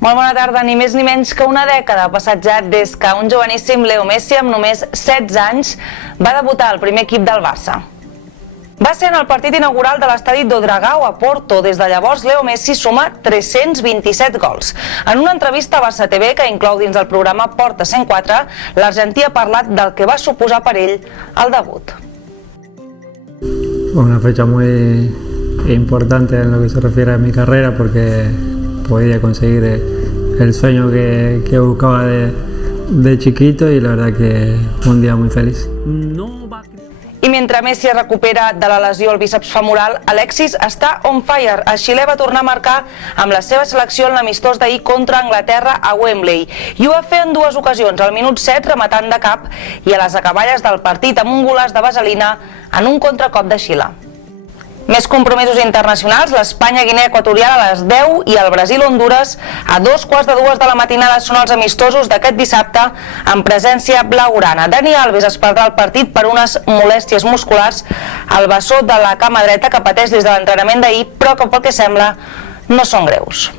Molt bona tarda. Ni més ni menys que una dècada ha passat ja des que un joveníssim Leo Messi, amb només 16 anys, va debutar al primer equip del Barça. Va ser en el partit inaugural de l'estadi do Dragao a Porto. Des de llavors, Leo Messi suma 327 gols. En una entrevista a Barça TV, que inclou dins del programa Porta 104, l'argentí ha parlat del que va suposar per ell el debut. Una fecha muy importante en lo que se refiere a mi carrera, porque podía conseguir el sueño que buscaba de chiquito, y la verdad que un día muy feliz. I mentre Messi es recupera de la lesió al bíceps femoral, Alexis està on fire. El xilè va tornar a marcar amb la seva selecció en l'amistós d'ahir contra Anglaterra a Wembley. I ho va fer en dues ocasions, al minut 7 rematant de cap i a les acaballes del partit amb un golaç de vaselina en un contracop de Xile. Més compromisos internacionals, l'Espanya-Guinea Equatorial a les 10 i el Brasil-Hondures a 2:15 de la matinada són els amistosos d'aquest dissabte en presència blaugrana. Dani Alves es perdrà el partit per unes molèsties musculars al bessó de la cama dreta que pateix des de l'entrenament d'ahir, però que pel que sembla no són greus.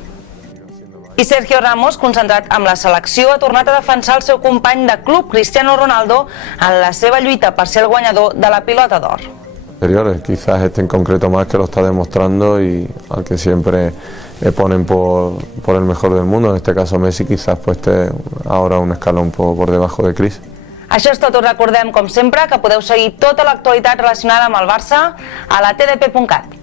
I Sergio Ramos, concentrat amb la selecció, ha tornat a defensar el seu company de club, Cristiano Ronaldo, en la seva lluita per ser el guanyador de la Pilota d'Or. Quizás este en concreto más, que lo está demostrando y al que siempre ponen por el mejor del mundo. En este caso Messi quizás pues esté ahora un escalón por debajo de Chris. Això és tot. Us recordem, com sempre, que podeu seguir tota l'actualitat relacionada amb el Barça a la tdp.cat.